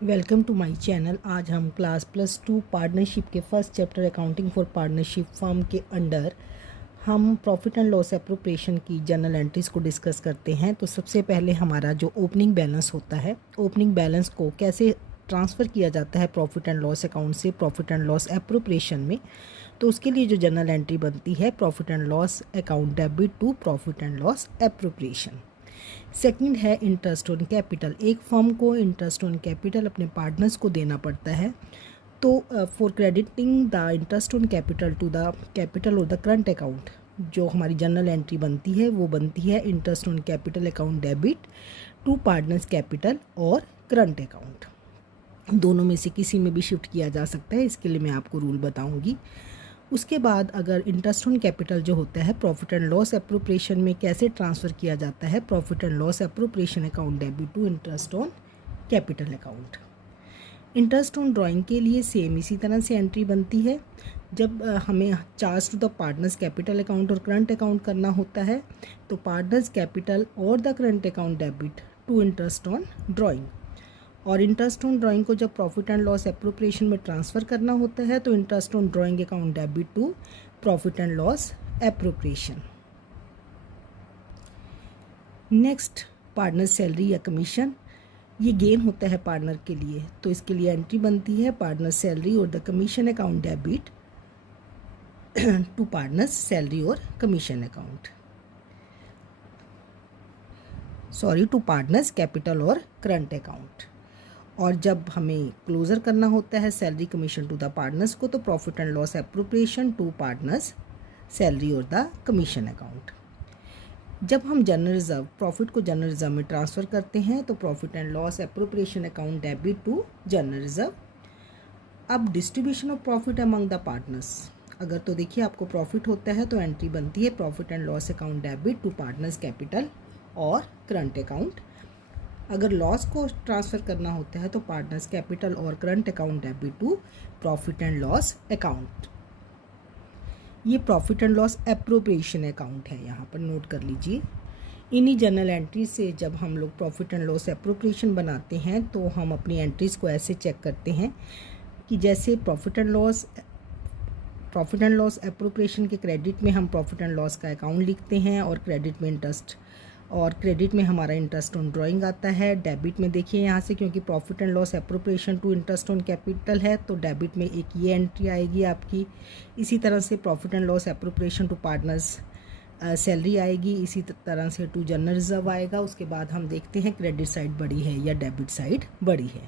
Welcome to my channel. आज हम class +2 partnership के first chapter accounting for partnership firm के अंडर हम प्रॉफिट एंड लॉस एप्रोप्रिएशन की जर्नल एंट्रीज को डिस्कस करते हैं। तो सबसे पहले हमारा जो ओपनिंग बैलेंस होता है, ओपनिंग बैलेंस को कैसे ट्रांसफ़र किया जाता है प्रॉफिट एंड लॉस अकाउंट से प्रॉफिट एंड लॉस एप्रोप्रिएशन में, तो उसके लिए जो जर्नल एंट्री बनती है profit and loss account debit to profit and loss appropriation. Second है इंटरेस्ट ऑन कैपिटल। एक फर्म को इंटरेस्ट ऑन कैपिटल अपने पार्टनर्स को देना पड़ता है, तो for crediting the interest on capital to the capital और द करंट अकाउंट, जो हमारी जनरल एंट्री बनती है वो बनती है interest on capital account debit to partners capital और करंट अकाउंट। दोनों में से किसी में भी शिफ्ट किया जा सकता है, इसके लिए मैं आपको रूल बताऊंगी। उसके बाद अगर इंटरेस्ट ऑन कैपिटल जो होता है प्रॉफिट एंड लॉस एप्रोप्रिएशन में कैसे ट्रांसफ़र किया जाता है, profit and loss appropriation account debit to interest on capital account. Interest on drawing के लिए सेम इसी तरह से एंट्री बनती है। जब हमें charge to the partners capital account और करंट अकाउंट करना होता है, तो पार्टनर्स कैपिटल और the current account debit to interest on drawing. और इंटरेस्ट ऑन ड्राइंग को जब प्रॉफिट एंड लॉस एप्रोप्रिएशन में ट्रांसफ़र करना होता है, तो interest on drawing account debit to profit and loss appropriation. Next, partner salary या कमीशन। ये गेन होता है पार्टनर के लिए, तो इसके लिए एंट्री बनती है पार्टनर सैलरी और the commission account debit to partners salary और commission account, to partners capital और करंट अकाउंट। और जब हमें क्लोज़र करना होता है salary commission to the partners को, तो profit and loss appropriation to partners salary और द कमीशन अकाउंट। जब हम जनरल रिजर्व प्रॉफिट को जनरल रिजर्व में ट्रांसफ़र करते हैं, तो profit and loss appropriation account debit to general reserve. अब distribution of profit among the partners, अगर तो देखिए आपको प्रॉफिट होता है तो एंट्री बनती है profit and loss account debit to partners capital और करंट अकाउंट। अगर लॉस को ट्रांसफ़र करना होता है तो पार्टनर्स कैपिटल और current account debit to profit and loss account. ये profit and loss appropriation account है, यहाँ पर नोट कर लीजिए। इन्हीं जर्नल एंट्री से जब हम लोग प्रॉफिट एंड लॉस एप्रोप्रिएशन बनाते हैं, तो हम अपनी एंट्रीज़ को ऐसे चेक करते हैं कि जैसे प्रॉफिट एंड लॉस एप्रोप्रिएशन के क्रेडिट में हम प्रॉफिट एंड लॉस का अकाउंट लिखते हैं और क्रेडिट में इंटरेस्ट, और क्रेडिट में हमारा इंटरेस्ट ऑन ड्राइंग आता है। डेबिट में देखिए यहाँ से, क्योंकि profit and loss appropriation to interest on capital है, तो डेबिट में एक ये एंट्री आएगी आपकी। इसी तरह से profit and loss appropriation to partners salary आएगी, इसी तरह से टू जनरल रिजर्व आएगा। उसके बाद हम देखते हैं क्रेडिट साइड बड़ी है या डेबिट साइड बड़ी है।